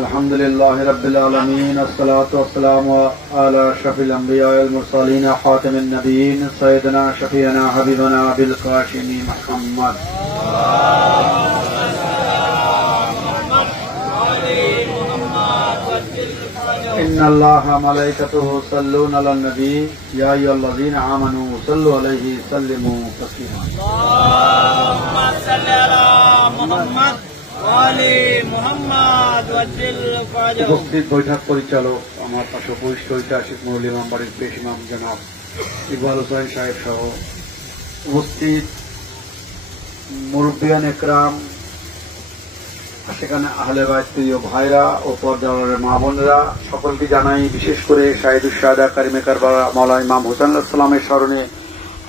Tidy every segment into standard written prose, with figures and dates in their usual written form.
الحمد لله رب العالمين الصلاة والسلام على أشرف الأنبياء المرسلين خاتم النبيين سيدنا شفيعنا حبيبنا أبي القاسم محمد إن الله ملائكته يصلون على النبي يا أيها الذين آمنوا صلوا عليه وسلموا تسليما اللهم صل على محمد وعلى محمد وجل فاجر উপস্থিত বৈঠক পরিচালক আমার পাশে উপস্থিত ঐতিহাসিক মুরলী মেম্বারের পেশ ইমাম জনাব ইকবাল হোসেন সাহেব সহ উপস্থিত মুরব্বিয়ান একরাম, সেখানে আহলে বাইত প্রিয় ভাইরা ও পর্দার মা বোনেরা, সকলকে জানাই বিশেষ করে শাহিদুল শাহাদা কারিমে কারবালা মাওলানা ইমাম হোসেন সালামের স্মরণে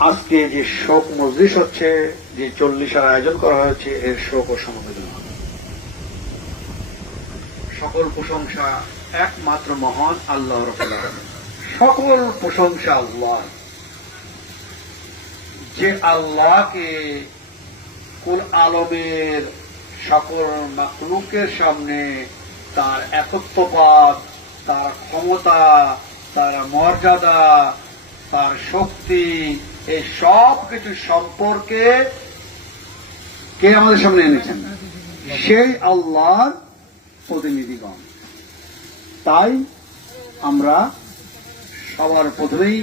আজকে যে শোক মজলিস হচ্ছে, যে 40-এর আয়োজন করা হয়েছে, এর শোক ও সমবেদনা। সকল প্রশংসা একমাত্র মহান আল্লাহ রাব্বুল আলামিন। সকল প্রশংসা আল্লাহ, যে আল্লাহকে কুল আলমের সকল মাখলুকের সামনে তার একত্ববাদ, তার ক্ষমতা, তার মর্যাদা, তার শক্তি, এই সব কিছু সম্পর্কে কে আমাদের সামনে এনেছেন? সেই আল্লাহর প্রতিনিধিগণ। তাই আমরা সবার প্রথমেই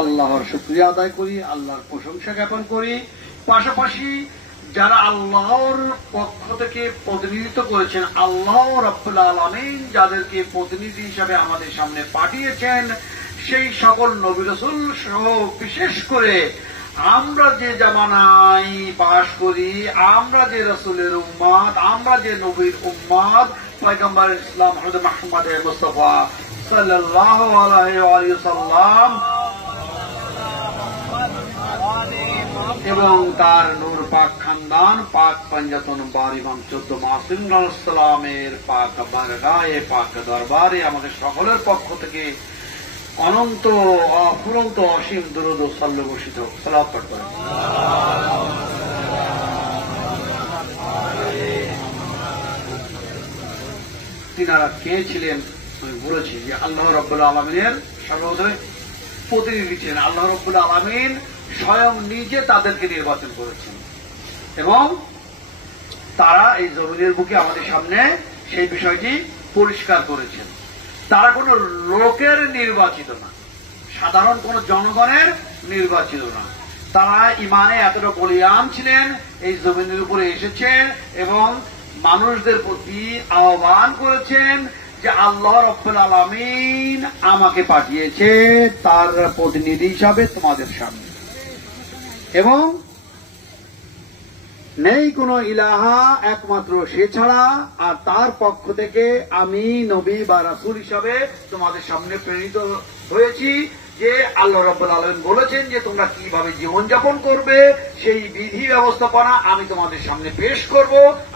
আল্লাহর শুকরিয়া আদায় করি, আল্লাহর প্রশংসা জ্ঞাপন করি। পাশাপাশি যারা আল্লাহর পক্ষ থেকে প্রতিনিধিত্ব করেছেন, আল্লাহ রাব্বুল আলামিন যাদেরকে প্রতিনিধি হিসাবে আমাদের সামনে পাঠিয়েছেন, সেই সকল নবী রাসূল সহ বিশেষ করে আমরা যে জামানায় বাস করি, আমরা যে রাসূলের উম্মত, আমরা যে নবীর উম্মত, পয়গম্বর ইসলাম হযরত মুহাম্মদ মুস্তাফা সাল্লাল্লাহু আলাইহি ওয়া সাল্লাম এবং তার নূর পাক খানদান, পাক পঞ্জাতন বারিমাম 14 মাসুম সালামের পাক বারগায়ে, পাক দরবারে আমাদের সকলের পক্ষ থেকে অনন্ত অফুরন্ত অসীম দুরূদ ও সাল্লাম বর্ষিত হোক। সালাত পাঠ করেন। তিনারা কে ছিলেন আমি বলেছি যে আল্লাহ রাব্বুল আলামিনের সর্বদয় প্রতিনিধি ছিলেন। আল্লাহ রাব্বুল আলামিন স্বয়ং নিজে তাদেরকে নির্বাচন করেছেন এবং তারা এই জমিনের বুকে আমাদের সামনে সেই বিষয়টি পরিষ্কার করেছেন। তারা কোন লোকের নির্বাচিত না, সাধারণ কোন জনগণের নির্বাচিত না। তারা ইমানে এতটা বলিয়ান ছিলেন, এই জমিনের উপরে এসেছেন এবং মানুষদের প্রতি আহ্বান করেছেন যে আল্লাহ রাব্বুল আলামিন আমাকে পাঠিয়েছে তার প্রতিনিধি হিসাবে তোমাদের সামনে, এবং নেই কোন ইলাহা একমাত্র সে ছাড়া, আর তার পক্ষ থেকে আমি নবী বা রাসূল হিসাবে তোমাদের সামনে প্রেরিত হয়েছি। যে আল্লাহ রাব্বুল আলামিন বলেছেন যে তোমরা কিভাবে জীবনযাপন করবে, সেই বিধি ব্যবস্থাপনা আমি তোমাদের সামনে পেশ করব।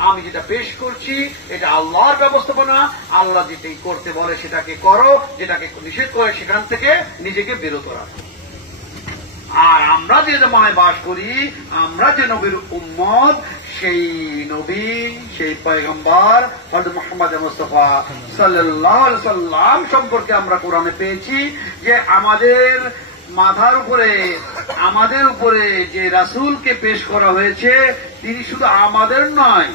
আমি যেটা পেশ করছি এটা আল্লাহর ব্যবস্থাপনা। আল্লাহ যেটাই করতে বলে সেটাকে করো, যেটাকে নিষেধ করে সেখান থেকে নিজেকে বিরত রাখো। আর আমরা যে জামানায় বাস করি, আমরা যে নবীর উম্মত, সেই নবী, সেই পয়গম্বর হযরত মুহাম্মদ মুস্তাফা সাল্লাল্লাহু আলাইহি সাল্লাম সম্পর্কে আমরা কোরআনে পেয়েছি যে আমাদের মাথার উপরে, আমাদের উপরে যে রাসূলকে পেশ করা হয়েছে, তিনি শুধু আমাদের নয়,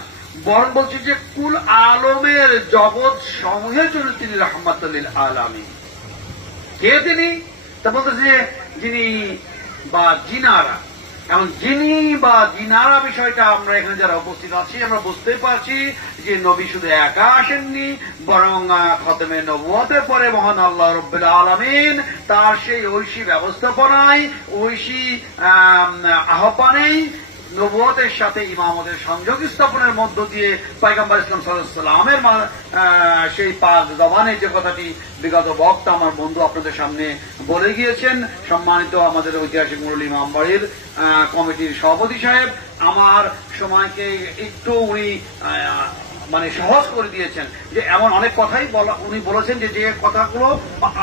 বরং বলছে যে কুল আলমের জগৎ সমূহের জন্য তিনি রাহমাতুল লিল আলামিন। কে তিনি? তা বলতেছে যিনি বা জিনারা। এখন যিনি বা জিনারা বিষয়টা আমরা এখানে যারা উপস্থিত আছি আমরা বুঝতেই পারছি যে নবী শুধু একা আসেননি, বরং খতমে নবুয়তের পরে মহান আল্লাহ রাব্বুল আলামিন তার সেই ঐশী ব্যবস্থাপনায়, ঐশী আহ্বানেই নবুয়তের সাথে ইমামতের সংযোগ স্থাপনের মধ্য দিয়ে পয়গম্বর ইসলাম সাল্লাল্লাহু আলাইহি সাল্লামের সেই পাক জবানে যে কথাটি বিগত বক্তা আমার বন্ধু আপনাদের সামনে বলে গিয়েছেন, সম্মানিত আমাদের ঐতিহাসিক মুরলী ইমাম বাড়ির কমিটির সভাপতি সাহেব আমার সময়কে একটু উনি মানে সহজ করে দিয়েছেন যে এমন অনেক কথাই উনি বলেছেন যে যে কথাগুলো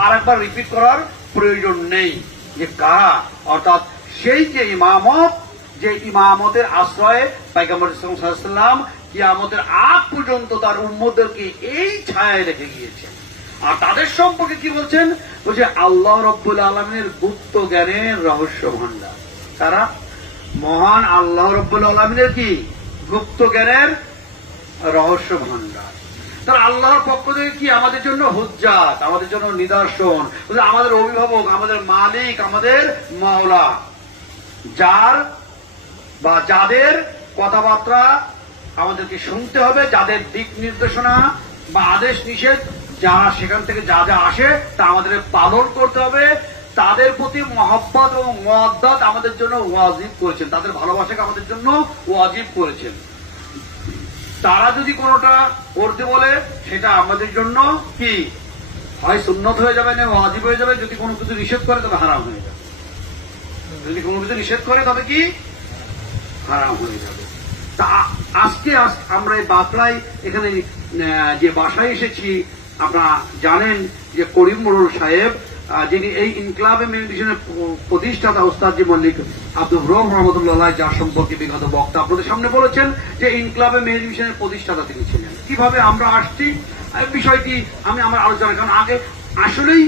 আর একবার রিপিট করার প্রয়োজন নেই। যে কারা, অর্থাৎ সেই যে ইমামত, যে ইমামতের আশ্রয়ে পয়গম্বর সাল্লাল্লাহু আলাইহি ওয়াসাল্লাম কিয়ামতের আগ পর্যন্ত তার উম্মতদেরকে এই ছায়ায় রেখে গিয়েছেন। আর তাদের সম্পর্কে কি বলছেন? বলছে আল্লাহ রব্বুল আলমিনের গুপ্ত জ্ঞানের রহস্য ভান্ডার। তারা মহান আল্লাহ রব্বুল আলমিনের কি গুপ্ত জ্ঞানের রহস্য ভান্ডার। তারা আল্লাহর পক্ষ থেকে কি আমাদের জন্য হুজ্জাত, আমাদের জন্য নিদর্শন, আমাদের অভিভাবক, আমাদের মালিক, আমাদের মাওলা, যার বা যাদের কথাবার্তা আমাদেরকে শুনতে হবে, যাদের দিক নির্দেশনা বা আদেশ নিষেধ যা সেখান থেকে যা যা আসে তা আমাদের পালন করতে হবে, তাদের প্রতি মহব্বত এবং মুওয়াদ্দাত আমাদের জন্য ওয়াজিব করেছেন, তাদের ভালোবাসাকে আমাদের জন্য ওয়াজিব করেছেন। তারা যদি কোনোটা করতে বলে সেটা আমাদের জন্য কি হয় সুন্নত হয়ে যাবে না ওয়াজিব হয়ে যাবে। যদি কোনো কিছু নিষেধ করে তবে হারাম হয়ে যাবে, যদি কোনো কিছু নিষেধ করে তবে কি হারাম হয়ে যাবে। তা আজকে আমরা এই বাতলায় এখানে যে বাসায় এসেছি, আপনারা জানেন যে করিম মোড়ল সাহেব, যিনি এই ইনকলাবে মেডিসিনের প্রতিষ্ঠাতা ওস্তাদজি মল্লিক আব্দুর রহম রহমতুল্লাহ, যার সম্পর্কে বিগত বক্তা আপনাদের সামনে বলেছেন যে ইনকলাবে মেডিসিনের প্রতিষ্ঠাতা তিনি ছিলেন। কিভাবে আমরা আসছি এই বিষয়টি আমি আমার আলোচনা, কারণ আগে আসলেই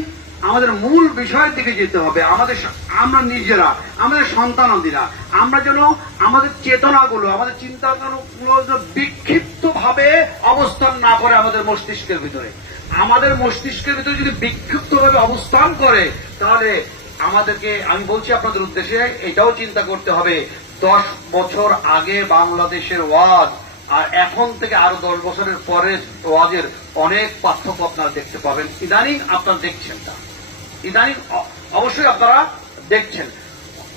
আমাদের মূল বিষয়ের দিকে যেতে হবে। আমরা নিজেরা, আমাদের সন্তানাদিরা, আমরা যেন আমাদের চেতনাগুলো, আমাদের চিন্তাগুলো বিক্ষিপ্ত ভাবে অবস্থান না করে আমাদের মস্তিষ্কের ভিতরে। আমাদের মস্তিষ্কের ভিতরে যদি বিক্ষিপ্ত ভাবে অবস্থান করে তাহলে আমাদেরকে, আমি বলছি আপনাদের উদ্দেশ্যে, এটাও চিন্তা করতে হবে 10 বছর আগে বাংলাদেশের ওয়াজ আর এখন থেকে আরো 10 বছরের পরে ওয়াজের অনেক পার্থক্য আপনারা দেখতে পাবেন। ইদানিং আপনারা দেখছেন, তা ইদানিং অবশ্যই আপনারা দেখছেন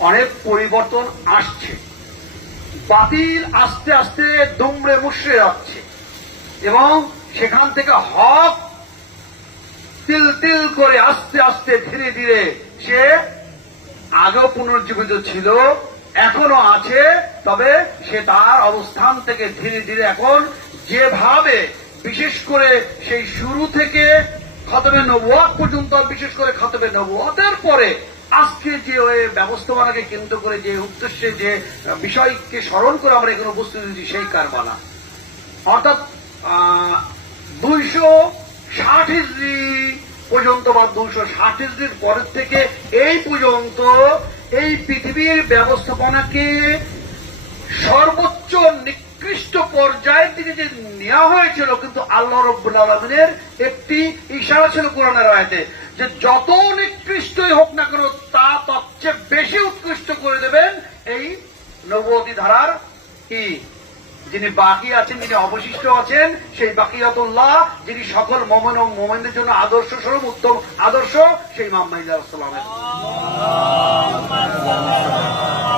অনেক পরিবর্তন আসছে। বাতিল আস্তে আস্তে দুমড়ে মুচড়ে যাচ্ছে এবং সেখান থেকে হক তিল তিল করে আস্তে আস্তে ধীরে ধীরে সে আগেও পুনর্জীবিত ছিল, এখনো আছে, তবে সে তার অবস্থান থেকে ধীরে ধীরে এখন যেভাবে বিশেষ করে সেই শুরু থেকে খতমে নবুয়ত পর্যন্ত, বিশেষ করে খতমে নবুয়তের পরে আজকে যে ব্যবস্থাপনাকে কেন্দ্র করে যে উদ্দেশ্যে যে বিষয়কে স্মরণ করে আমরা এখানে উপস্থিত হয়েছি, সেই কারবালা অর্থাৎ 260 হিজরি পর্যন্ত বা 260 হিজরির পরের থেকে এই পর্যন্ত এই পৃথিবীর ব্যবস্থাপনাকে সর্বোচ্চ নিকৃষ্ট পর্যায়ের দিকে যে নেওয়া হয়েছিল, কিন্তু আল্লাহ রাব্বুল আলামিনের একটি ইশারা ছিল কোরআনের আয়াতে যে যত নিকৃষ্টই হোক না কেন তা সবচেয়ে বেশি উৎকৃষ্ট করে দেবেন এই নবুয়তি ধারার কি যিনি বাকি আছেন, যিনি অবশিষ্ট আছেন, সেই বাকিয়াতুল্লাহ, যিনি সকল মুমিন ও মুমিনদের জন্য আদর্শ স্বরূপ উত্তম আদর্শ, সেই ইমাম মাহদী আলাইহিস সালামের।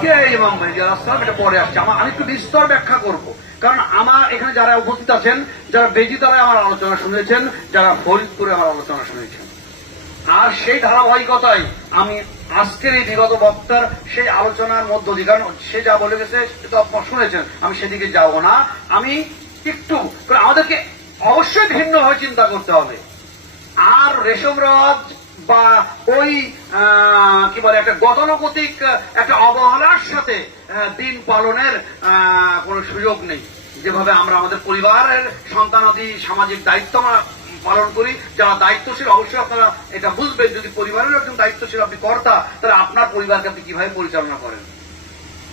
কে ইমাম মাহদী আলাইহিস সালাম? এটা পরে আসছে, আমি একটু বিস্তর ব্যাখ্যা করব, কারণ আমার এখানে যারা উপস্থিত আছেন, যারা বেজিতলায় আমার আলোচনা শুনেছেন, যারা ফরিদপুরে আমার আলোচনা শুনেছেন, আর সেই ধারাবাহিকতায় আমি আজকের এই বিগত বক্তার সেই আলোচনার মধ্য দিয়ে, কারণ সে যা বলে গেছে সেটা তো আপনারা শুনেছেন, আমি সেদিকে যাব না। আমি একটু আমাদেরকে অবশ্যই ভিন্নভাবে চিন্তা করতে হবে। আর রেশমরাজ বা ওই কি বলে একটা গতানুগতিক একটা অবহেলার সাথে দিন পালনের কোনো সুযোগ নেই। যেভাবে আমরা আমাদের পরিবারের সন্তানাদি সামাজিক দায়িত্ব আমরা পালন করি, যারা দায়িত্বশীল অবশ্যই আপনারা এটা বুঝবেন, যদি পরিবারের একজন দায়িত্বশীল আপনি কর্তা, তাহলে আপনার পরিবারকে আপনি কিভাবে পরিচালনা করেন।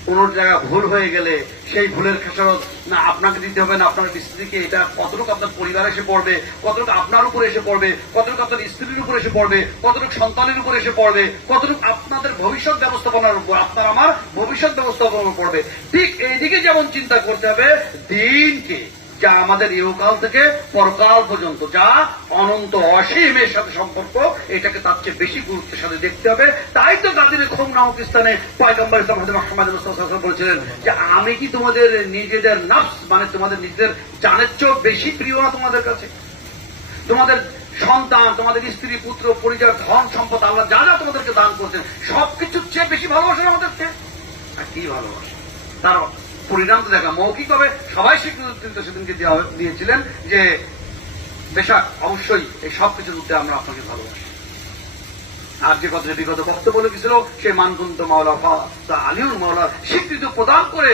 কোন জায়গায় ভুল হয়ে গেলে সেই ভুলের খেসারত না আপনাকে দিতে হবে না আপনার স্ত্রীকে, এটা কতটুকু আপনার পরিবার এসে পড়বে, কতটুকু আপনার উপরে এসে পড়বে, কতটুকু আপনার স্ত্রীর উপর এসে পড়বে, কতটুকু সন্তানের উপর এসে পড়বে, কতটুকু আপনাদের ভবিষ্যৎ ব্যবস্থাপনার উপর, আপনার আমার ভবিষ্যৎ ব্যবস্থাপনার উপর পড়বে। ঠিক এইদিকে যেমন চিন্তা করতে হবে দিনকে, যা আমাদের ইহকাল থেকে পরকাল পর্যন্ত, যা অনন্ত অসীমের সাথে সম্পর্ক, এটাকে তার চেয়ে বেশি গুরুত্বের সাথে দেখতে হবে। তাই তো গাজীর খুম নামক স্থানে পয়গম্বর ইসলাম হযরত মুহাম্মদ মুস্তাফা সাল্লাল্লাহু আলাইহি ওয়াসাল্লাম বলেছিলেন যে আমি কি তোমাদের নিজেদের নফস মানে তোমাদের নিজেদের জানের চেয়েও বেশি প্রিয় না তোমাদের কাছে? তোমাদের সন্তান, তোমাদের স্ত্রী, পুত্র, পরিবার, ধন সম্পদ, আল্লাহ যা যা তোমাদেরকে দান করছেন সবকিছুর চেয়ে বেশি ভালোবাসেন আমাদেরকে। আর কি ভালোবাসে তার পরিণাম তো দেখা মৌখিকভাবে সবাই স্বীকৃতি সেদিনকে দিয়েছিলেন যে বেশাক অবশ্যই এই সবকিছুর মধ্যে আমরা আপনাকে ভালোবাসি। আর যে কথা বিগত বক্তব্য বলে গেছিল সেই মানকুন্ত মাওলা আলিউল মাওলা স্বীকৃতি প্রদান করে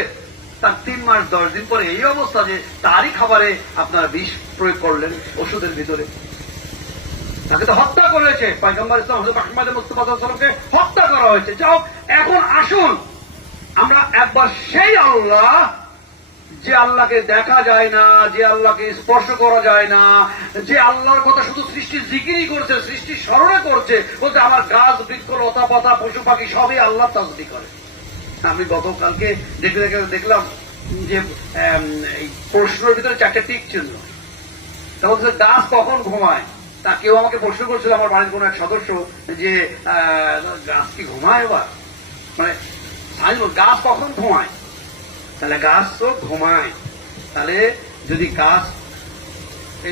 তার 3 মাস 10 দিন পরে এই অবস্থা যে তারই খাবারে আপনারা বিষ প্রয়োগ করলেন ওষুধের ভিতরে। তাকে তো হত্যা করেছে, পয়গম্বর ইসলাম হযরত মুহাম্মদ মুস্তাফা সাল্লাল্লাহু আলাইহি ওয়াসাল্লামকে হত্যা করা হয়েছে। যাও, এখন আসুন আমরা একবার সেই আল্লাহ, যে আল্লাহকে দেখা যায় না, যে আল্লাহকে স্পর্শ করা যায় না, যে আল্লাহর কথা শুধু সৃষ্টির জিকিরই করছে, সৃষ্টির স্মরণে করছে, বলতে আমার গাছ বৃক্ষ লতা পাতা পশু পাখি সবই আল্লাহ তাসবিহ করে। আমি গতকালকে দেখলাম যে এই প্রশ্নের ভিতরে 4টে টিক চিহ্ন। তা বলছে গাছ কখন ঘুমায়। তা কেউ আমাকে প্রশ্ন করছিল, আমার বাড়ির কোন এক সদস্য, যে গাছ কি ঘুমায় এবার, মানে গাছ কখন ঘুমায়। তাহলে গাছ তো ঘুমায়, তাহলে যদি গাছ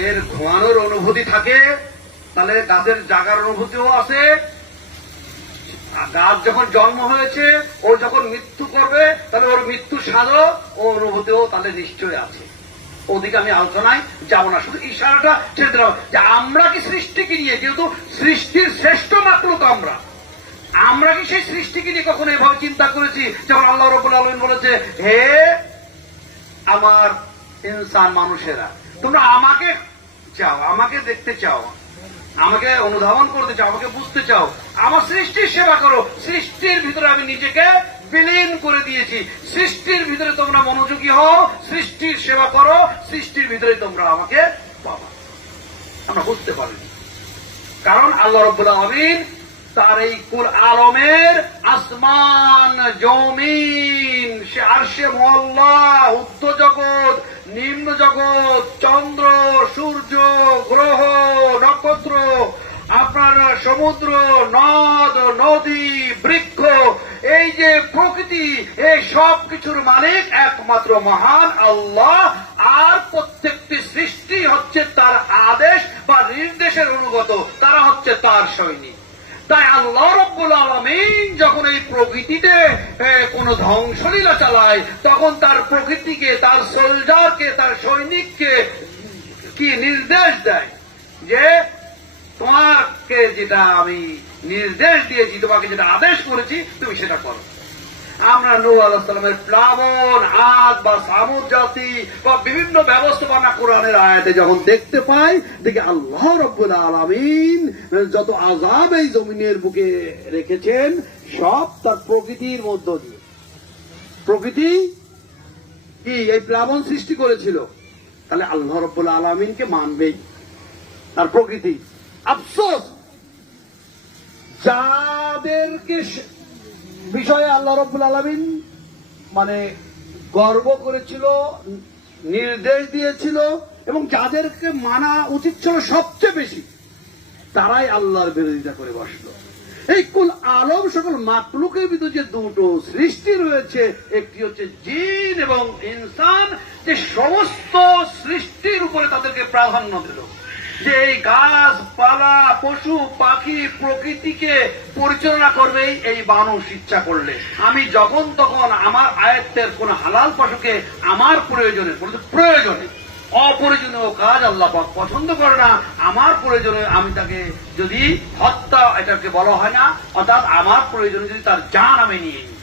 এর ঘুমানোর অনুভূতি থাকে তাহলে গাছের জাগার অনুভূতিও আছে। গাছ যখন জন্ম হয়েছে, ও যখন মৃত্যু করবে তাহলে ওর মৃত্যু স্বাদও ও অনুভূতিও তাহলে নিশ্চয় আছে। ওদিকে আমি আলোচনায় যাব না, শুধু ইশারাটা ছেড়ে দিলাম যে আমরা কি সৃষ্টিকে নিয়ে, যেহেতু সৃষ্টির শ্রেষ্ঠ মাখলুক আমরা কি সেই সৃষ্টিকে নিয়ে কখনো এভাবে চিন্তা করেছি? যেমন আল্লাহ রাব্বুল আলামিন বলেছে, হে আমার ইনসান মানুষেরা, তোমরা আমাকে চাও, আমাকে দেখতে চাও, আমাকে অনুধাবন করতে চাও, আমাকে বুঝতে চাও, আমার সৃষ্টির সেবা করো। সৃষ্টির ভিতরে আমি নিজেকে বিলীন করে দিয়েছি। সৃষ্টির ভিতরে তোমরা মনোযোগী হও, সৃষ্টির সেবা করো, সৃষ্টির ভিতরে তোমরা আমাকে পাবা। আমরা বুঝতে পারি, কারণ আল্লাহ রাব্বুল আলামিন তার এই কুল আলমের আসমান জমিন, সে আরশে মুআল্লা, উর্ধ্ব জগৎ, নিম্ন জগৎ, চন্দ্র সূর্য গ্রহ নক্ষত্র, আপনার সমুদ্র নদ নদী বৃক্ষ, এই যে প্রকৃতি, এই সব কিছুর মালিক একমাত্র মহান আল্লাহ। আর প্রত্যেকটি সৃষ্টি হচ্ছে তার আদেশ বা নির্দেশের অনুগত, তারা হচ্ছে তার সৈনিক। তাই আল্লাহ রাব্বুল আলামিন যখন এই প্রকৃতিতে কোন ধ্বংসলীলা চালায়, তখন তার প্রকৃতিকে, তার সোলজারকে, তার সৈনিককে কি নির্দেশ দেয় যে তোমাকে যেটা আমি নির্দেশ দিয়েছি, তোমাকে যেটা আদেশ করেছি, তুমি সেটা করো। আমরা নূহ আলাইহিস সালামের প্লাবন, আদ বা সামুদ জাতি বা বিভিন্ন ব্যবস্থাপনা কোরআনের আয়াতে যখন দেখতে পাই, দেখি আল্লাহ রাব্বুল আলামিন যত আযাব এই জমিনের বুকে রেখেছেন, সব তার প্রকৃতির মধ্য দিয়ে। প্রকৃতি কি এই প্লাবন সৃষ্টি করেছিল, তাহলে আল্লাহ রাব্বুল আলামিনকে মানবেই তার প্রকৃতি। আফসোস যাদেরকে বিষয়ে আল্লাহ রাব্বুল আলামিন মানে গর্ব করেছিল, নির্দেশ দিয়েছিল এবং যাদেরকে মানা উচিত ছিল সবচেয়ে বেশি, তারাই আল্লাহর বিরোধিতা করে বসলো। এই কুল আলম সকল মাকলুকের ভিতরে যে দুটো সৃষ্টি রয়েছে, একটি হচ্ছে জিন এবং ইনসান, যে সমস্ত সৃষ্টির উপরে তাদেরকে প্রাধান্য দিল, যে এই গাছপালা পশু পাখি প্রকৃতিকে পরিচালনা করবে এই মানুষ ইচ্ছা করলে। আমি যখন তখন আমার আয়ত্তের কোন হালাল পশুকে আমার প্রয়োজনে অপ্রয়োজনীয় কাজ আল্লাহ পাক পছন্দ করে না। আমার প্রয়োজনে আমি তাকে যদি হত্যা, এটাকে বলা হয় না, অর্থাৎ আমার প্রয়োজনে যদি তার জান আমি নিয়ে নিই।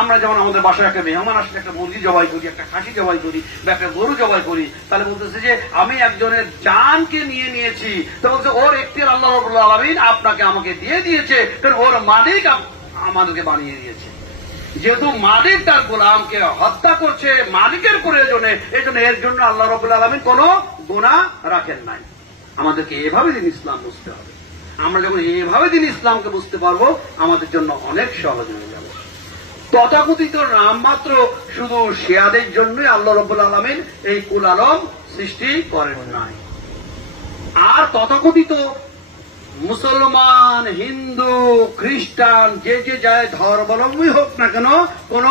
আমরা যেমন আমাদের বাসায় একটা মেহমান আসলে একটা মুরগি জবাই করি, একটা খাসি জবাই করি বা একটা গরু জবাই করি, তাহলে বলতেছে যে আমি একজনের জানকে নিয়ে নিয়েছি। তো বলছে ওর এখতিয়ার আল্লাহ রাব্বুল আলামিন আপনাকে আমাকে দিয়ে দিয়েছে, কারণ ওর মালিক আমাদেরকে বানিয়ে দিয়েছে। যেহেতু মালিক তার গোলামকে হত্যা করছে মালিকের প্রয়োজনে, এই জন্য এর জন্য আল্লাহ রাব্বুল আলামিন কোনো গুনাহ রাখেন নাই। আমাদেরকে এভাবে দিন ইসলাম বুঝতে হবে। আমরা যখন এভাবে দিন ইসলামকে বুঝতে পারবো, আমাদের জন্য অনেক সহজ হয়ে যাবে। তথাকথিত নামমাত্র শুধু শিয়াদের জন্যই আল্লাহ রাব্বুল আলামিন এই কুল আলম সৃষ্টি করেন নাই। আর তথাকথিত মুসলমান, হিন্দু, খ্রিস্টান, যে যে যায় ধর্মাবলম্বী হোক না কেন, কোন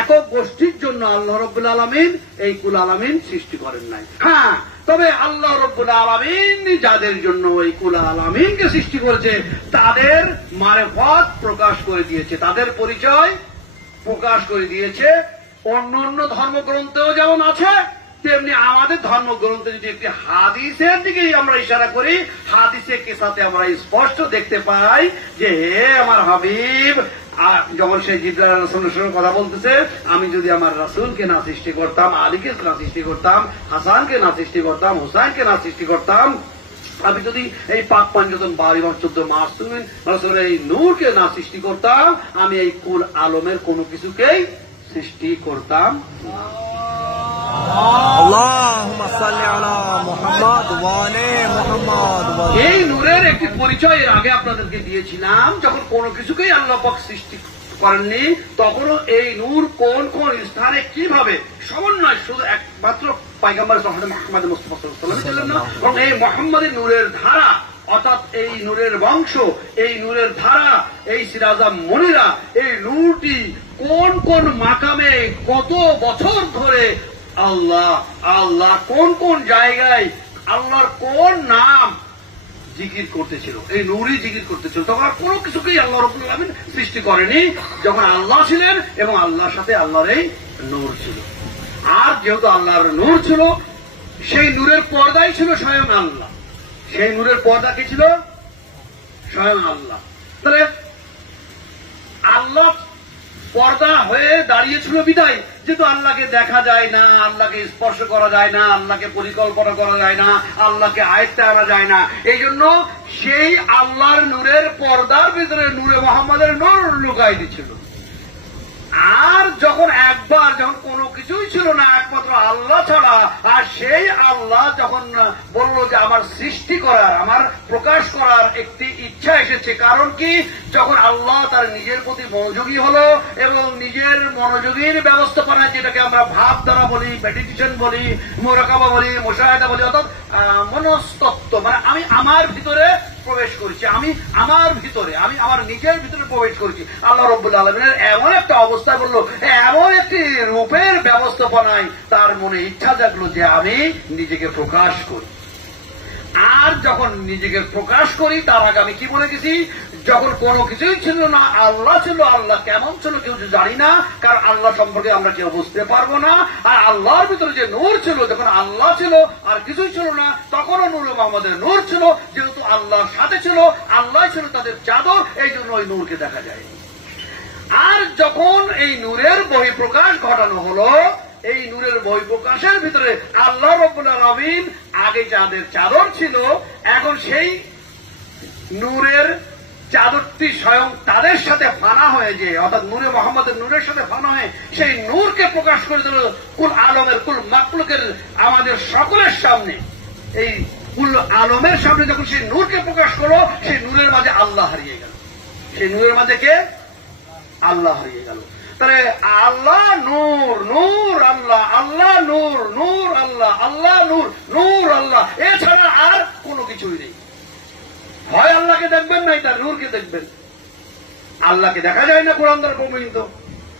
একক গোষ্ঠীর জন্য আল্লাহ রাব্বুল আলামিন এই কুল আলামিন সৃষ্টি করেন নাই। হ্যাঁ, তবে আল্লাহ রাব্বুল আলামিন যাদের জন্য এই কুল আলামিনকে সৃষ্টি করেছে, তাদের মারিফত প্রকাশ করে দিয়েছে, তাদের পরিচয় প্রকাশ করে দিয়েছে। অন্য অন্য ধর্মগ্রন্থেও যেমন আছে, তেমনি আমাদের ধর্মগ্রন্থে যদি একটি হাদিসের দিকেই আমরা ইশারা করি, হাদিসে কেসাতে আমরা স্পষ্ট দেখতে পাই যে হে আমার হাবিব, আর যখন সেই জিবরাইল আলাইহিস সালামের সঙ্গে কথা বলতেছে, আমি যদি আমার রাসূলকে না সৃষ্টি করতাম, আলীকে না সৃষ্টি করতাম, হাসানকে না সৃষ্টি করতাম, হুসাইনকে না সৃষ্টি করতাম, আমি যদি এই পাক পঞ্চতন 12 এবং 14 মাসুমিন রাসূলের এই নূরকে না সৃষ্টি করতাম, আমি এই কুল আলমের কোনো কিছুকেই সৃষ্টি করতাম না। اللهم صل على محمد وعلى محمد এই নূরের একটি পরিচয় এর আগে আপনাদেরকে দিয়েছিলাম। যখন কোনো কিছুকেই আল্লাহ পাক সৃষ্টি করেননি, তখনও এই নূর কোন কোন স্থানে কিভাবে সমন্বয় শুধু একমাত্র পয়গম্বর মুহাম্মদ মুস্তাফা সাল্লাল্লাহু আলাইহি ওয়াসাল্লাম ছিলেন না, এবং এই মুহাম্মাদের নূরের ধারা, অর্থাৎ এই নূরের বংশ, এই নূরের ধারা, এই সিরাজা মুনিরা, এই নূরটি কোন কোন মাকামে কত বছর ধরে আল্লাহ আল্লাহ কোন কোন জায়গায় আল্লাহর কোন নাম জিকির করতেছিল, এই নূরই জিকির করতেছিল। তখন আর কোনো কিছুকেই আল্লাহ রাব্বুল আলামিন সৃষ্টি করেনি, যখন আল্লাহ ছিলেন এবং আল্লাহর সাথে আল্লাহর এই নূর ছিল। আর যেহেতু আল্লাহর নূর ছিল, সেই নূরের পর্দাই ছিল স্বয়ং আল্লাহ। সেই নূরের পর্দা কি ছিল? স্বয়ং আল্লাহ। তাহলে আল্লাহ পর্দা হয়ে দাঁড়িয়েছিল বিদায়, যেহেতু আল্লাহকে দেখা যায় না, আল্লাহকে স্পর্শ করা যায় না, আল্লাহকে পরিকল্পনা করা যায় না, আল্লাহকে আয়ত্তে আনা যায় না, এই জন্য সেই আল্লাহর নূরের পর্দার ভিতরে নূরে মুহাম্মাদের নূর লুকাই দিছিল। আর যখন কোনো কিছুই ছিল না একমাত্র আল্লাহ ছাড়া, আর সেই আল্লাহ যখন বলল যে আমার সৃষ্টি করার, আমার প্রকাশ করার একটি ইচ্ছা এসেছে, কারণ কি, যখন আল্লাহ তার নিজের প্রতি মনোযোগী হলো এবং নিজের মনোযোগীর ব্যবস্থাপনা, যেটাকে আমরা ভাব দ্বারা বলি, মেডিটেশন বলি, মুরাকাবা বলি, মুশাহাদা বলি, অর্থাৎ মনস্তত্ত্ব, মানে আমি আমার ভিতরে প্রবেশ করেছি, আমি আমার নিজের ভিতরে প্রবেশ করেছি। আল্লাহ রাব্বুল আলামিনের এমন একটা অবস্থা বললো, এমন একটি রূপের ব্যবস্থাপনায় তার মনে ইচ্ছা জাগলো যে আমি নিজেকে প্রকাশ করি। আর যখন নিজেকে প্রকাশ করি, তার আগে আমি কি বলে গেছি, যখন কোনো কিছুই ছিল না, আল্লাহ ছিল। আল্লাহ কেমন ছিল কেউ জানি না, কারণ আল্লাহ সম্পর্কে আমরা কেউ বুঝতে পারবো না। আর আল্লাহর ভিতরে যে নূর ছিল, যখন আল্লাহ ছিল আর কিছুই ছিল না, তখনও নূরে মুহাম্মাদের নূর ছিল। যেহেতু আল্লাহর সাথে ছিল, আল্লাহ ছিল তাদের চাদর, এই জন্য ওই নূরকে দেখা যায়। আর যখন এই নূরের বহিঃপ্রকাশ ঘটানো হলো, এই নূরের বহিঃপ্রকাশের ভিতরে আল্লাহ রাব্বুল আলামিন আগে যাদের চাদর ছিল, এখন সেই নূরের চাদরটি স্বয়ং তাদের সাথে ফানা হয়ে যে, অর্থাৎ নূরে মুহাম্মাদের নূরের সাথে ফানা হয়ে সেই নূরকে প্রকাশ করে দিল কুল আলমের, কুল মাখলুকের, আমাদের সকলের সামনে। এই কুল আলমের সামনে যখন সেই নূরকে প্রকাশ করলো, সেই নূরের মাঝে আল্লাহ হারিয়ে গেল। সেই নূরের মাঝে কে? আল্লাহ হারিয়ে গেল। তাহলে আল্লাহ নূর, নূর আল্লাহ, আল্লাহ নূর, নূর আল্লাহ, আল্লাহ নূর, নূর আল্লাহ, এছাড়া আর কোনো কিছুই নেই। হয় আল্লাহকে দেখবেন, নাই তার নূরকে দেখবেন। আল্লাহকে দেখা যায় না কোরআন দ্বারা প্রমাণিত।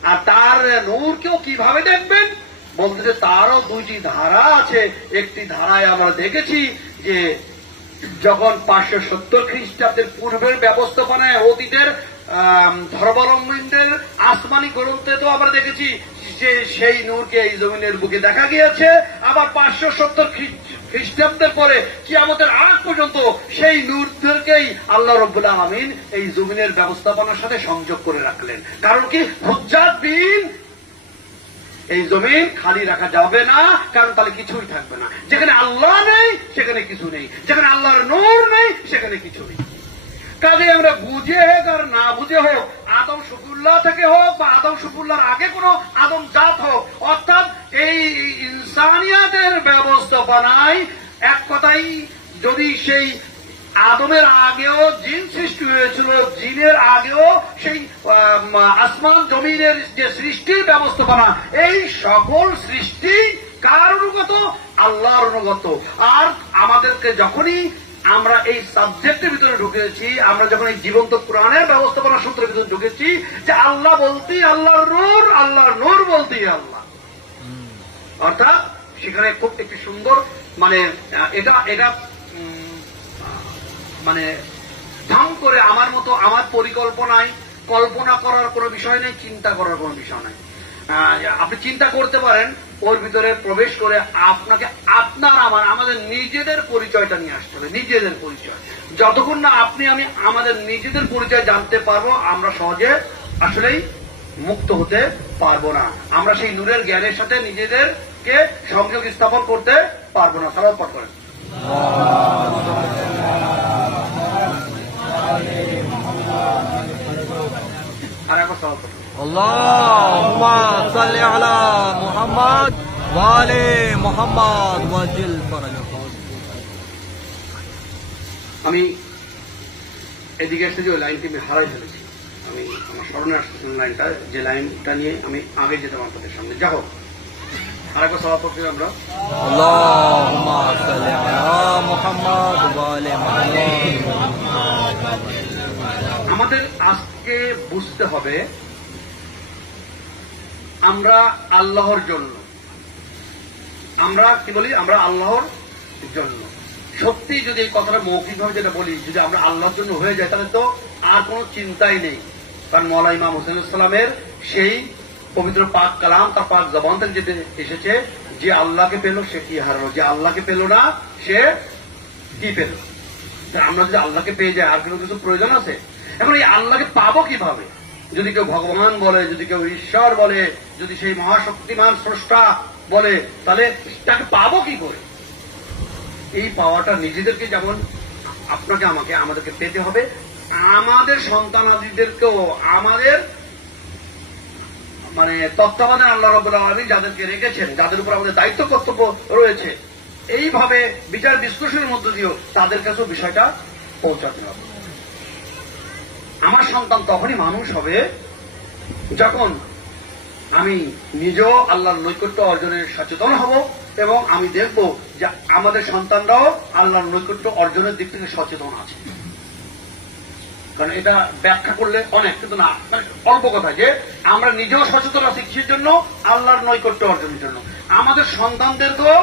আর তার নূরকেও কিভাবে দেখবেন বলতে, তারও দুইটি ধারা আছে। একটি ধারায় আমরা দেখেছি যে যখন 570 খ্রিস্টাব্দের পূর্বের ব্যবস্থাপনায় অতীতের ধর্মাবলম্বীদের আসমানি গ্রন্থে তো আমরা দেখেছি যে সেই নূরকে এই জমিনের বুকে দেখা গিয়েছে। আবার 570 খ্রিস্টাব্দের পরে কিয়ামতের আগ পর্যন্ত সেই নূরদেরকেই আল্লাহ রাব্বুল আলামিন এই জমিনের ব্যবস্থাপনার সাথে সংযোগ করে রাখলেন। কারণ কি, হুজ্জাত বিন এই জমিন খালি রাখা যাবে না, কারণ তাহলে কিছুই থাকবে না। যেখানে আল্লাহ নেই সেখানে কিছু নেই, যেখানে আল্লাহর নূর নেই সেখানে কিছু নেই। কাজে আমরা বুঝে হোক আর না বুঝে হোক, আদম শফিউল্লাহ থেকে হোক বা আদম শফিউল্লাহর আগে কোনো আদম জাত হোক, অর্থাৎ এই ইনসানিয়াতের ব্যবস্থাপনায় এক কথাই, যদি সেই আদমের আগেও জিন সৃষ্টি হয়েছিল, জিনের আগেও সেই আসমান জমিনের যে সৃষ্টির ব্যবস্থাপনা, এই সকল সৃষ্টি কার অনুগত? আল্লাহর অনুগত। আর আমাদেরকে যখনই আমরা এই সাবজেক্টের ভিতরে ঢুকেছি, আমরা যখন এই জীবন্ত কোরআনের ব্যবস্থাপনা সূত্রের ভিতরে ঢুকেছি যে আল্লাহ বলতেই আল্লাহর নূর, আল্লাহর নূর বলতেই আল্লাহ, অর্থাৎ সেখানে খুব একটি সুন্দর মানে এটা মানে ধাম করে আমার মতো আমার পরিকল্পনায় কল্পনা করার কোনো বিষয় নেই, চিন্তা করার কোনো বিষয় নাই। আপনি চিন্তা করতে পারেন, ওর ভিতরে প্রবেশ করে আপনাকে আপনার আমাদের নিজেদের পরিচয়টা নিয়ে আসতে হবে। নিজেদের পরিচয় যতক্ষণ না আপনি আমি আমাদের নিজেদের পরিচয় জানতে পারবো, আমরা সহজে আসলেই মুক্ত হতে পারবো না। আমরা সেই নূরের জ্ঞানের সাথে নিজেদেরকে সংযোগ স্থাপন করতে পারবো না। সালাত পাঠ করেন। আর একবার সালাত পাঠ করেন। اللهم صل على محمد وآل محمد وجل فرجه আমি এদিকে এসে যে ওই লাইনটি আমি হারাই ফেলেছি। আমি আমার স্মরণে আসতেছি লাইনটা, যে লাইনটা নিয়ে আমি আগে যেতাম আপনাদের সামনে। যা হোক, আর একবার সালাত পাঠ করি আমরা। اللهم صل على محمد وآل محمد আমাদের আজকে বুঝতে হবে আমরা আল্লাহর জন্য, আমরা কি বলি, আমরা আল্লাহর জন্য। সত্যি যদি এই কথাটা মৌখিকভাবে যেটা বলি, যদি আমরা আল্লাহর জন্য হয়ে যায়, তাহলে তো আর কোনো চিন্তাই নেই। কারণ মওলা ইমাম হোসেন ইসলামের সেই পবিত্র পাক কালাম, তার পাক জবান থেকে যেতে এসেছে, যে আল্লাহকে পেল সে কি হারালো, যে আল্লাহকে পেল না সে কি পেল। আমরা যদি আল্লাহকে পেয়ে যাই, আর কোনো কিছু প্রয়োজন আছে? এখন এই আল্লাহকে পাবো কিভাবে? যদি কেউ ভগবান বলে, যদি কেউ ঈশ্বর বলে, যদি সেই মহাশক্তিমান স্রষ্টা বলে, তাহলে তাকে পাবো কি করে? এই পাওয়াটা নিজেদেরকে, যেমন আপনাকে আমাদেরকে পেতে হবে, আমাদের সন্তানাদিদেরকেও আমাদের মানে তত্ত্বাবধানে আল্লাহ রাব্বুল আলামিন যাদেরকে রেখেছেন, যাদের উপর আমাদের দায়িত্ব কর্তব্য রয়েছে, এইভাবে বিচার বিশ্লেষণের মধ্য দিয়েও তাদের কাছেও বিষয়টা পৌঁছাতে হবে। আমার সন্তান তখনই মানুষ হবে যখন আমি নিজেও আল্লাহর নৈকট্য অর্জনের সচেতন হব, এবং আমি দেখব যে আমাদের সন্তানরাও আল্লাহর নৈকট্য অর্জনের দিক থেকে সচেতন আছে। কারণ এটা ব্যাখ্যা করলে অনেক, কিন্তু না, মানে অল্প কথা, যে আমরা নিজেও সচেতন আছি কিসের জন্য? আল্লাহর নৈকট্য অর্জনের জন্য। আমাদের সন্তানদেরকেও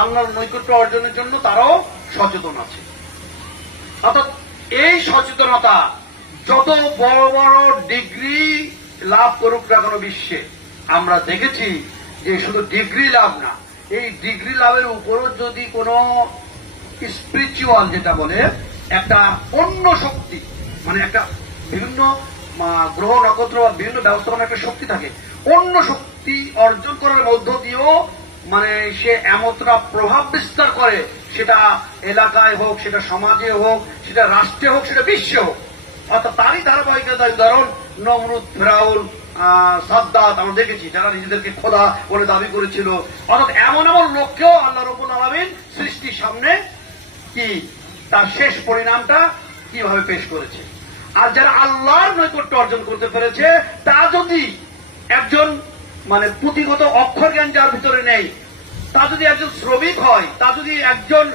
আল্লাহর নৈকট্য অর্জনের জন্য তারাও সচেতন আছে। অর্থাৎ এই সচেতনতা যত বড় বড় ডিগ্রি লাভ করুক না কোনো বিশ্বে, আমরা দেখেছি যে শুধু ডিগ্রি লাভ না, এই ডিগ্রি লাভের উপরও যদি কোনো স্পিরিচুয়াল, যেটা বলে একটা অন্য শক্তি, মানে একটা বিভিন্ন গ্রহ নক্ষত্র বা বিভিন্ন ব্যবস্থাপনার একটা শক্তি থাকে, অন্য শক্তি অর্জন করার মধ্য দিয়েও মানে সে এমনটা প্রভাব বিস্তার করে, সেটা এলাকায় হোক, সেটা সমাজে হোক, সেটা রাষ্ট্রে হোক, সেটা বিশ্বে হোক। অর্থাৎ তারই ধারাবাহিকতা উদাহরণ নমরুদ, ফেরাউন, সাদ্দাত আমরা দেখেছি, যারা নিজেদেরকে খোদা বলে দাবি করেছিল। অর্থাৎ এমন এমন লোককেও আল্লাহ রাব্বুল আলামিন সৃষ্টির সামনে কি তার শেষ পরিণামটা কিভাবে পেশ করেছে। আর যারা আল্লাহর নৈকট্য অর্জন করতে পেরেছে, তা যদি একজন মানে পুঁথিগত অক্ষর জ্ঞান যার ভিতরে নেই, তা যদি একজন শ্রমিক হয়, তা যদি একজন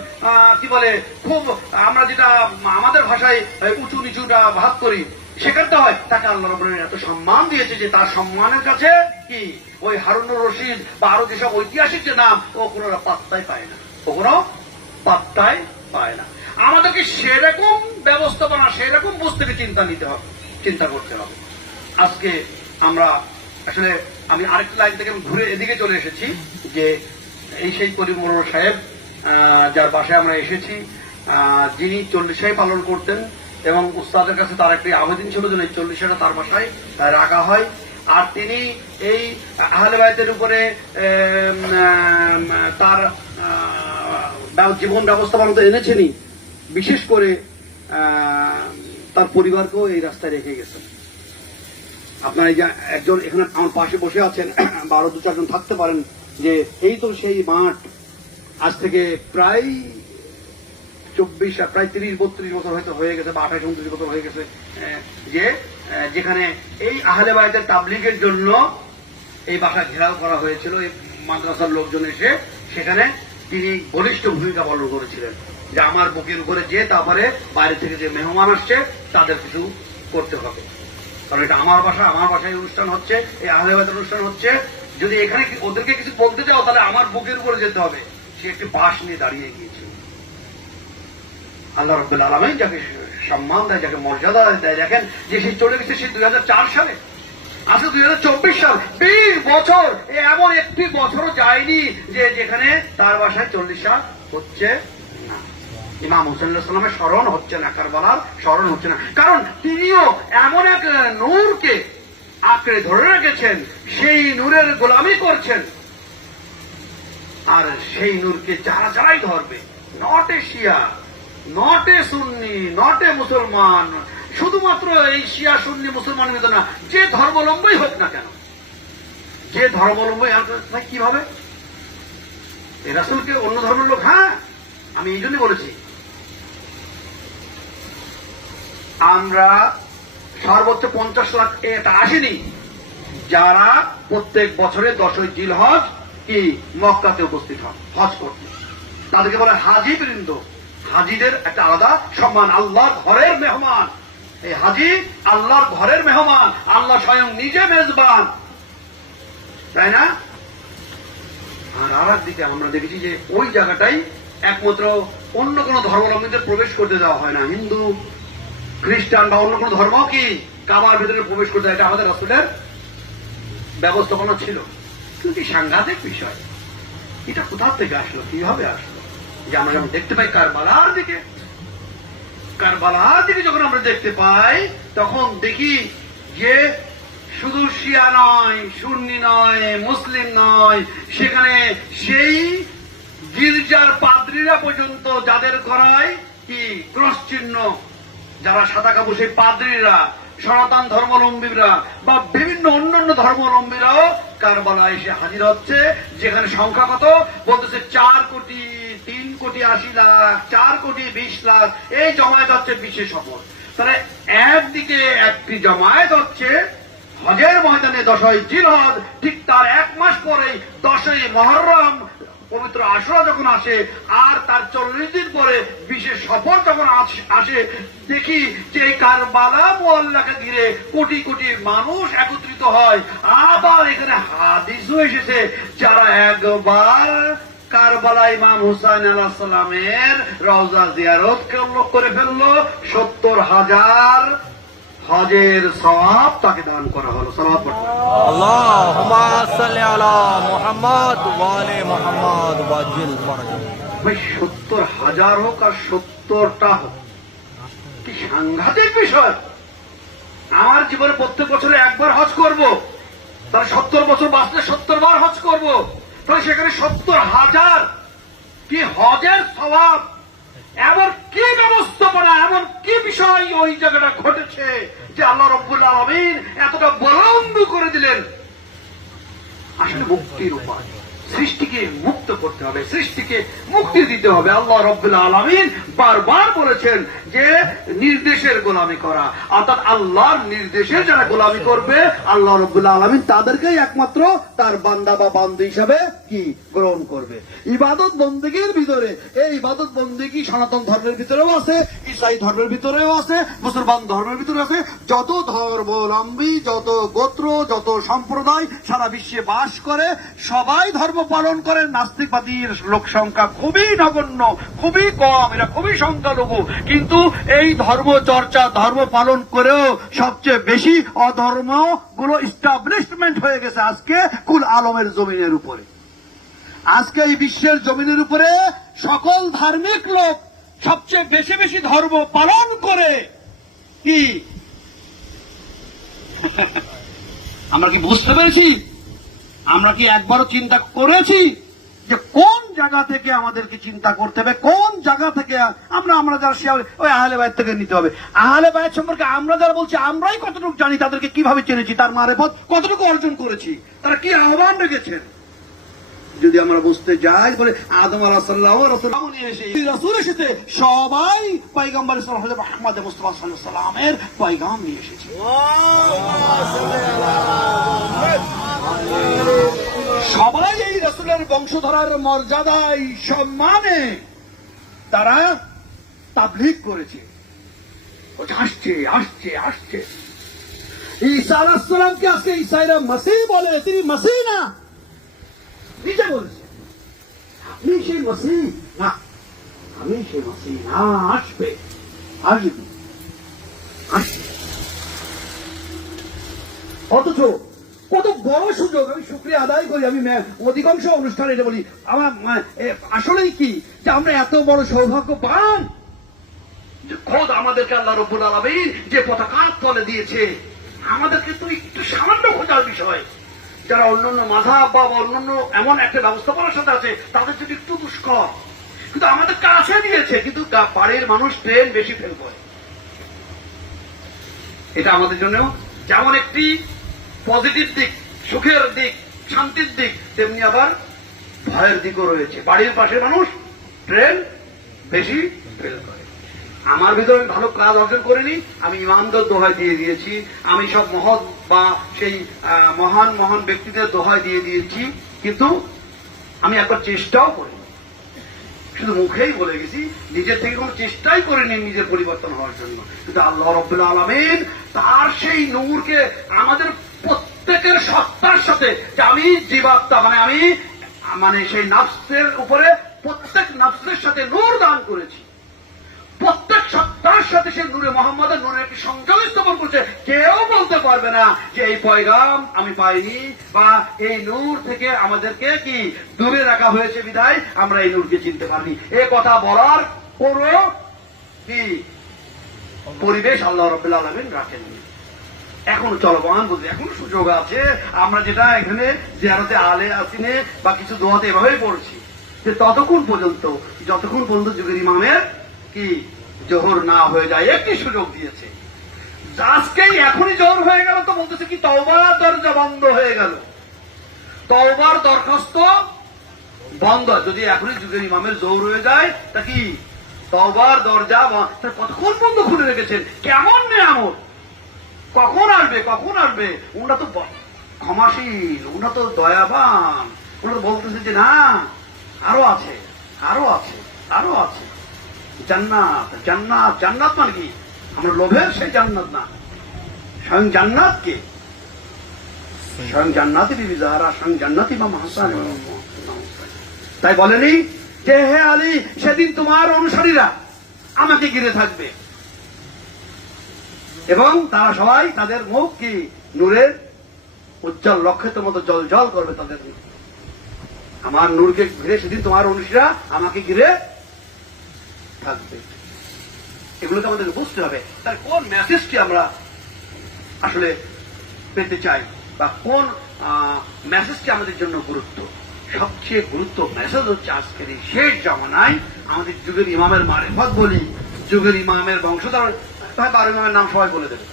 কি বলে খুব, আমরা যেটা আমাদের ভাষায় উঁচু নিচুটা ভাগ করি, সেখানটা হয়, তাকে আল্লাহ রাব্বুল আলামিন এত সম্মান দিয়েছে যে তার সম্মানের কাছে কি ওই হারুনুর রশিদ বা আরো যেসব ঐতিহাসিক যে নাম, ও কোনো পাত্তাই পায় না, ও কোনো পাত্তাই পায় না। আমাদেরকে সেরকম ব্যবস্থাপনা, সেরকম বস্তুকে চিন্তা করতে হবে। আজকে আমরা আসলে, আমি আরেকটা লাইন থেকে ঘুরে এদিকে চলে এসেছি, যে এই সেই করিম মোল্লা সাহেব যার বাসায় আমরা এসেছি, যিনি 40 পালন করতেন, এবং উস্তাদের কাছে তার একটি আবেদন ছিল যে 40টা তার বাসায় রাখা হয়। আর তিনি এই আহলে বাইতের উপরে তার জীবন ব্যবস্থাপনা তো এনেছেনই, বিশেষ করে তার পরিবারকেও এই রাস্তায় রেখে গেছেন। আপনার এই যে একজন এখানে আমার পাশে বসে আছেন, বা আরো 2-4 জন থাকতে পারেন, যে এই তো সেই মাঠ, আজ থেকে প্রায় 30-32 বছর হয়তো হয়ে গেছে, বা 28-29 বছর হয়ে গেছে, যে যেখানে এই আহলে বাইতের তাবলীগের জন্য এই বাসা ঘেরাও করা হয়েছিল। এই মাদ্রাসার লোকজন এসে সেখানে তিনি বলিষ্ঠ ভূমিকা পালন করেছিলেন, যে আমার বুকের উপরে যে, তারপরে বাইরে থেকে যে মেহমান আসছে তাদের কিছু করতে হবে, কারণ এটা আমার বাসা, আমার বাসায় অনুষ্ঠান হচ্ছে, এই আহলে বাইতের অনুষ্ঠান হচ্ছে, যদি এখানে ওদেরকে কিছু বলতে চাও তাহলে আমার বুকের উপরে যেতে হবে। সে একটি বাঁশ নিয়ে দাঁড়িয়ে গিয়েছিল। আল্লাহ রাব্বুল আলামিন যাকে সম্মান দেয়, যাকে মর্যাদা দেয়, দেখেন যে সে চলে গেছে সেই 2004 সালে, আজকে 2024 সাল, 20 বছর, এমন একটি বছরও যায়নি যে যেখানে তার বাসায় 40 হচ্ছে না। ইমাম হোসেন সাল্লামের স্মরণ হচ্ছে না, কারবালার স্মরণ হচ্ছে না, কারণ তিনিও এমন এক নূরকে আঁকড়ে ধরে রেখেছেন, সেই নূরের গোলামি করছেন। আর সেই নূরকে যারা যারাই ধরবে, not a Shia, not a Sunni, not a মুসলমান, শুধুমাত্র এই শিয়া সুন্নি মুসলমানের মতো না, যে ধর্মাবলম্বী হোক না কেন, যে ধর্মাবলম্বী ভাই কিভাবে এই রাসূলকে অন্য ধর্মের লোক, হ্যাঁ আমি এই জন্য বলেছি আমরা সর্বোচ্চ 50 লাখ এটা আসেনি যারা প্রত্যেক বছরে 10ই জিলহজ কি মক্কাতে উপস্থিত হন হজ করতে, তাদেরকে বলে হাজি বৃন্দ। হাজিদের একটা আলাদা সম্মান, আল্লাহর ঘরের মেহমান। এই হাজি আল্লাহর ঘরের মেহমান, আল্লাহ স্বয়ং নিজে মেজবান, তাই না? আর আর দিকে আমরা দেখেছি যে ওই জায়গাটাই একমাত্র অন্য কোন ধর্মাবলম্বীদের প্রবেশ করতে দেওয়া হয় না। হিন্দু, খ্রিস্টান বা অন্য কোন ধর্ম কি কাবার ভিতরে প্রবেশ করতে, এটা আমাদের রাসূলের ব্যবস্থাপনা ছিল। কিন্তু সাংঘাতিক বিষয়, এটা কোথা থেকে আসলো, কিভাবে আসলো? যে আমরা যখন দেখতে পাই কারবালার দিকে, কারবালার দিকে যখন আমরা দেখতে পাই, তখন দেখি যে শুধু শিয়া নয়, সুন্নি নয়, মুসলিম নয়, সেখানে সেই গির্জার পাদ্রীরা পর্যন্ত যাদের গলায় কি ক্রস চিহ্ন, যারা সাদা কাপড়, সেই পাদ্রীরা, সনাতন ধর্মাবলম্বীরা বা বিভিন্ন অন্যান্য ধর্মাবলম্বীরাও কারবালায় এসে হাজির হচ্ছে। যেখানে সংখ্যা কত বলতেছে 4 কোটি 3 কোটি 80 লাখ, 4 কোটি 20 লাখ, এই জমায়েত হচ্ছে বিশেষ শপথ। তাহলে একদিকে একটি জমায়েত হচ্ছে হজের ময়দানে 10ই জিলহজ, ঠিক তার 1 মাস পরেই 10ই মুহররম পবিত্র আশুরা যখন আসে, আর তার 40 দিন পরে বিশেষ সফর যখন আসে, দেখি যে এই কারবালা মুআল্লাকে ঘিরে কোটি কোটি মানুষ একত্রিত হয়। আবার এখানে হাদিসও এসেছে, যারা একবার কারবালা ইমাম হুসাইন আলাইহিস সালামের রওজা জিয়ারত করে ফেললো, 70,000 হজের সওয়াব তাকে দান করা হলো। সালাওয়াত পড়ুন। আল্লাহুম্মা সাল্লি আলা মুহাম্মাদ ওয়া আলি মুহাম্মাদ ওয়াজিল ফরজাহ। ভাই 70,000 হোক আর 70টা হোক, কি সাংঘাতিক বিষয়। আমার জীবনে প্রত্যেক বছরে একবার হজ করব, তাহলে 70 বছর বাঁচলে 70 বার হজ করব, তাহলে সেখানে 70,000 কি হজের সওয়াব। এমন কি ব্যবস্থাপনা, এমন কি বিষয় ওই জায়গাটা ঘটেছে যে আল্লাহ রাব্বুল আলামিন এতটা বলন্দ করে দিলেন। আসলে মুক্তির উপায়, সৃষ্টিকে মুক্ত করতে হবে, সৃষ্টিকে মুক্তি দিতে হবে। আল্লাহ রাব্বুল আলামিন বারবার বলেছেন যে নির্দেশের গোলামি করা, অর্থাৎ আল্লাহর নির্দেশের যারা গোলামি করবে, আল্লাহ রাব্বুল আলামিন তাদেরকেই একমাত্র তার বান্দা বা বান্দী হিসাবে কি গ্রহণ করবে। ইবাদত বন্দেগীর ভিতরে, এই ইবাদত বন্দেগী সনাতন ধর্মের ভিতরেও আছে, ইসলামী ধর্মের ভিতরেও আছে, মুসলমান ধর্মের ভিতরে আছে। যত ধর্মাবলম্বী, যত গোত্র, যত সম্প্রদায় সারা বিশ্বে বাস করে, সবাই ধর্ম পালন করেন। নাস্তিকবাদীর লোক সংখ্যা খুবই নগণ্য, খুবই কম, এরা খুবই সংখ্যালঘু। কিন্তু এই ধর্ম চর্চা, ধর্ম পালন করেও সবচেয়ে বেশি অধর্ম গুলো ইস্টাবলিশমেন্ট হয়ে গেছে আজকে কুল আলমের জমিনের উপরে। আজকে এই বিশ্বের জমিনের উপরে সকল ধার্মিক লোক সবচেয়ে বেশি বেশি ধর্ম পালন করে। কি আমরা কি বুঝতে পেরেছি? আমরা কি একবারও চিন্তা করেছি যে কোন জায়গা থেকে আমাদেরকে চিন্তা করতে হবে, কোন জায়গা থেকে আমরা যারা শিয়া ওই আহলে বাইত থেকে নিতে হবে। আহলে বাইত সম্পর্কে আমরা যারা বলছি, আমরাই কতটুকু জানি, তাদেরকে কিভাবে চিনেছি, তার মারেফত কতটুকু অর্জন করেছি, তারা কি আহ্বান রেখেছেন। যদি আমরা বুঝতে যাই, বলে আদম আলাইহিস সালাম রাসূল এসেছে, সবাই পয়গম্বর হযরত মুহাম্মদ মুস্তাফা সাল্লাল্লাহু আলাইহি সাল্লামের পয়গাম নিয়ে এসেছে। সবাই এই রাসূলের বংশধরের মর্যাদায়, সম্মানে তারা তাবলীগ করেছে। আসছে আসছে আসছে ঈসা আলাইহিস সালামকে আজকে ঈসাইরা মসিহ বলে, তিনি মসিহ না, নিজে বলছে আপনি সেই মসিহ না, আমি সেই মসিহ না, আসবে আসবে আসবে। অথচ কত বড় সুযোগ, আমি শুকরিয়া আদায় করি, আমি অধিকাংশ অনুষ্ঠানে এটা বলি, আমার আসলেই কি যে আমরা এত বড় সৌভাগ্য পান যে খোদ আমাদেরকে আল্লাহ রাব্বুল আলামিন যে পতাকার তলে দিয়েছে, আমাদেরকে তো একটু সামান্য খোঁজার বিষয়। যারা অন্যান্য মাযহাব বা অন্যান্য এমন একটা ব্যবস্থাপনার সাথে আছে তাদের জন্য একটু দুষ্কর, কিন্তু আমাদের কাছে দিয়েছে, কিন্তু বাড়ির মানুষ ট্রেন বেশি ফেল করে। এটা আমাদের জন্য যেমন একটি পজিটিভ দিক, সুখের দিক, শান্তির দিক, তেমনি আবার ভয়ের দিকও রয়েছে। বাড়ির পাশে মানুষ ট্রেন বেশি ফেল করে। আমার ভিতরে আমি ভালো কাজ অর্জন করিনি, আমি ইমানদার দোহাই দিয়ে দিয়েছি, আমি সব মহৎ বা সেই মহান মহান ব্যক্তিদের দোহাই দিয়ে দিয়েছি, কিন্তু আমি একবার চেষ্টাও করিনি, শুধু মুখেই বলে গেছি, নিজের থেকে কোনো চেষ্টাই করিনি নিজের পরিবর্তন হওয়ার জন্য। কিন্তু আল্লাহ রাব্বুল আলামিন তার সেই নূরকে আমাদের প্রত্যেকের সত্তার সাথে, যে আমি জীবাত্মা, আমি সেই নাফসের উপরে প্রত্যেক নাফসের সাথে নূর দান করেছি, প্রত্যেক সত্তার সাথে সে নূরে মোহাম্মদের নূরের একটি সংযোগ স্থাপন করছে। কেউ বলতে পারবে না যে এই পয়গাম আমি পাইনি, বা এই নূর থেকে আমাদেরকে কি দূরে রাখা হয়েছে বিধায় আমরা এই নূরকে চিনতে পারিনি। এ কথা বলার পুরো কি পরিবেশ আল্লাহ রাব্বুল আলামিন রাখেননি। এখনো চলমান বুঝি, এখনো সুযোগ আছে। আমরা যেটা এখানে জিয়ারতে আলে আসিনে বা কিছু দোয়াতে এভাবেই পড়ছি, যে ততক্ষণ পর্যন্ত, যতক্ষণ পর্যন্ত যুগের ইমামের কি জোহর না হয়ে যায়, একটি সুযোগ দিয়েছে। আজকেই এখনই জোহর হয়ে গেল তো বলতেছে কি তওবার দরজা বন্ধ হয়ে গেল, তওবার দরখাস্ত বন্ধ। যদি এখনই যুগের ইমামের জোহর হয়ে যায় তা কি তওবার দরজা কতক্ষণ বন্ধ খুলে রেখেছেন? কেমন নিয়ামত, কখন আসবে, কখন আসবে? ওনারা তো ক্ষমাশীল, ওনারা তো দয়াবান, ওনারা বলতেছে যে না আরো আছে, আরো আছে, আরো আছে। জান্নাত, জান্নাত, জান্নাত মানে কি? আমরা লোভের সেই জান্নাত না, স্বয়ং জান্নাত কে? স্বয়ং জান্নাতি বিবি যারা, স্বয়ং জান্নাতি ইমাম হাসান। তাই বলেনি যে হে আলী, সেদিন তোমার অনুসারীরা আমাকে ঘিরে থাকবে এবং তারা সবাই তাদের মুখ কি নূরের উজ্জ্বল লক্ষের মতো জল জল করবে তাদের মুখ। আমার নূরকে ঘিরে সেদিন তোমার অনুসারীরা আমাকে ঘিরে থাকবে। এগুলোকে আমাদের বুঝতে হবে। তার কোন মেসেজটি আমরা আসলে পেতে চাই, বা কোন মেসেজটি আমাদের জন্য গুরুত্ব? সবচেয়ে গুরুত্ব মেসেজ হচ্ছে আজকের এই শেষ জামানায় আমাদের যুগের ইমামের মারিফত বলি, যুগের ইমামের বংশধর, তাই 12 ইমামের নাম সবাই বলে দেবে,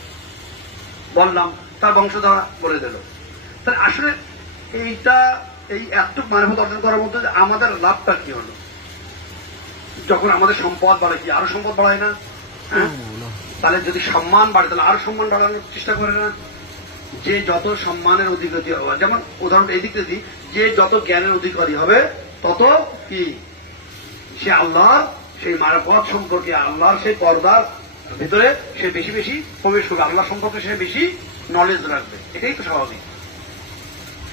বললাম তার বংশধর বলে দিল। তাহলে আসলে এইটা, এই এতটুকু মারিফত অর্জন করার মধ্যে আমাদের লাভটা কি হলো? যখন আমাদের সম্পদ বাড়ে, কি আরো সম্পদ বাড়ায় না? তাহলে যদি সম্মান বাড়ে তাহলে আরো সম্মান বাড়ানোর চেষ্টা করে না? যে যত সম্মানের অধিকারী হবে, যেমন উদাহরণ এই দিকে দিই, যে যত জ্ঞানের অধিকারী হবে তত কি সে আল্লাহর সেই মারফত সম্পর্কে, আল্লাহর সেই পর্দার ভিতরে সে বেশি বেশি প্রবেশ করবে, আল্লাহ সম্পর্কে সে বেশি নলেজ রাখবে। এটাই তো স্বাভাবিক।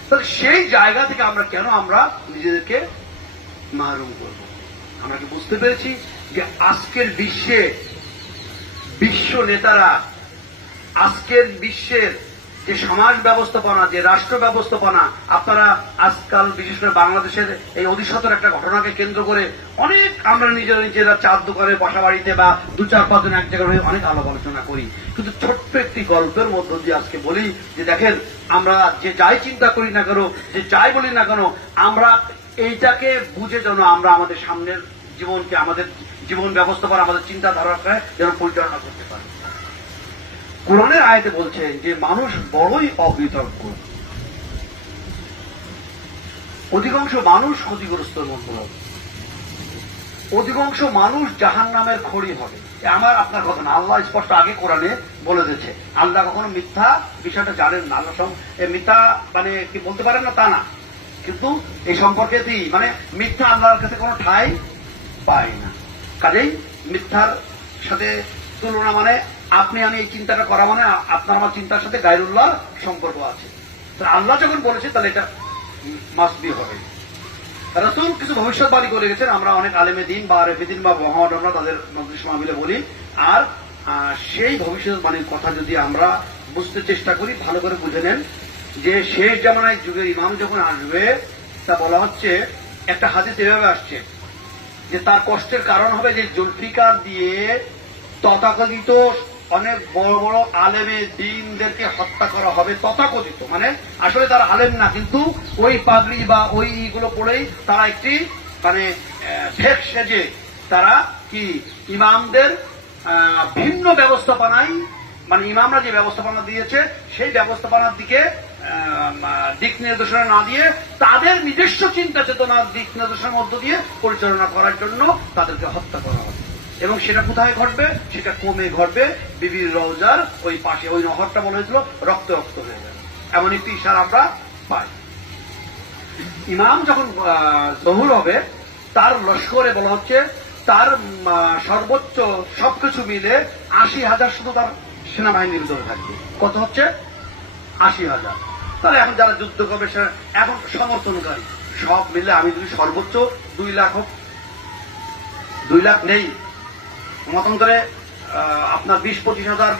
তাহলে সেই জায়গা থেকে আমরা কেন আমরা নিজেদেরকে মাহরুম করব? আমরা কি বুঝতে পেরেছি যে আজকের বিশ্বে বিশ্ব নেতারা, আজকের বিশ্বের যে সমাজ ব্যবস্থাপনা, যে রাষ্ট্র ব্যবস্থাপনা, আপনারা আজকাল বিশেষ করে বাংলাদেশের এই অধিশতর একটা ঘটনাকে কেন্দ্র করে অনেক আমরা নিজেরা চার দোকানে বসা বাড়িতে বা 2-4-5 জন এক জায়গায় অনেক আলাপ আলোচনা করি, কিন্তু ছোট্ট একটি গল্পের মধ্য দিয়ে আজকে বলি যে দেখেন, আমরা যে যাই চিন্তা করি না কেন, যে যাই বলি না কেন, আমরা এইটাকে বুঝে যেন আমরা আমাদের সামনের জীবনকে, আমাদের জীবন ব্যবস্থাপনা, আমাদের চিন্তাধারাকে যেন পরিচালনা করতে পারি। কোরআনের আয়াতে বলছেন যে মানুষ বড়ই অকৃতজ্ঞ, অধিকাংশ মানুষ ক্ষতিগ্রস্তের মধ্যে হবে, অধিকাংশ মানুষ জাহান্নামের খড়ি হবে। আমার আপনার কথা না, আল্লাহ স্পষ্ট আগে কোরআনে বলে দিয়েছে। আল্লাহ কখনো মিথ্যা বিষয়টা জানেন না, আল্লাহ মিথ্যা মানে কি বলতে পারেন না তা না, কিন্তু এই সম্পর্কে মানে মিথ্যা আল্লাহর কাছে কোনো ঠাঁই পায় না। কাজেই মিথ্যার সাথে তুলনা মানে আপনি আমি এই চিন্তাটা করা মানে আপনার আমার চিন্তার সাথে গায়রুল্লাহ সম্পর্ক আছে। আল্লাহ যখন বলেছে তাহলে এটা মাস্ট বি হবে। রাসূল কিছু ভবিষ্যৎবাণী করে গেছেন, আমরা অনেক আলেমে দিন বা আরেফে দিন বা মহান আমরা তাদের মজলিস মাহফিলে বলি। আর সেই ভবিষ্যৎবাণীর কথা যদি আমরা বুঝতে চেষ্টা করি, ভালো করে বুঝে নেন যে শেষ জামানায় যুগের ইমাম যখন আসবে, তা বলা হচ্ছে, একটা হাদিস এভাবে আসছে যে তার কষ্টের কারণ হবে যে জুলফিকার দিয়ে তথাকথিত অনেক বড় বড় আলেমে দ্বীনদেরকে হত্যা করা হবে তথাকথিত, মানে আসলে তারা আলেম না, কিন্তু ওই পাগড়ি বা ওই ইগুলো পড়েই তারা একটি মানে শেখ সেজে তারা কি ইমামদের ভিন্ন ব্যবস্থাপনায়, মানে ইমামরা যে ব্যবস্থাপনা দিয়েছে সেই ব্যবস্থাপনার দিকে দিক নির্দেশনা না দিয়ে তাদের নিজস্ব চিন্তা চেতনার দিক নির্দেশনার মধ্য দিয়ে পরিচালনা করার জন্য তাদেরকে হত্যা করা হবে। এবং সেটা কোথায় ঘটবে? সেটা কমে ঘটবে বিবির রওজার ওই পাশে, ওই নহরটা বলা হয়েছিল রক্ত রক্ত হয়ে যাবে, এমন একটি ইশারা আমরা পাই। ইমাম যখন জহুর হবে তার লস্করে বলা হচ্ছে তার সর্বোচ্চ সবকিছু মিলে ৮০,০০০ শুধু তার সেনাবাহিনীর ভিতরে থাকবে। কত হচ্ছে? ৮০,০০০। তাহলে এখন যারা যুদ্ধ করবে এখন সমর্থনকারী সব মিলে আমি যদি সর্বোচ্চ ২ লাখ হোক, ২ লাখ নেই, মতন করে আপনার ২০-২৫ হাজার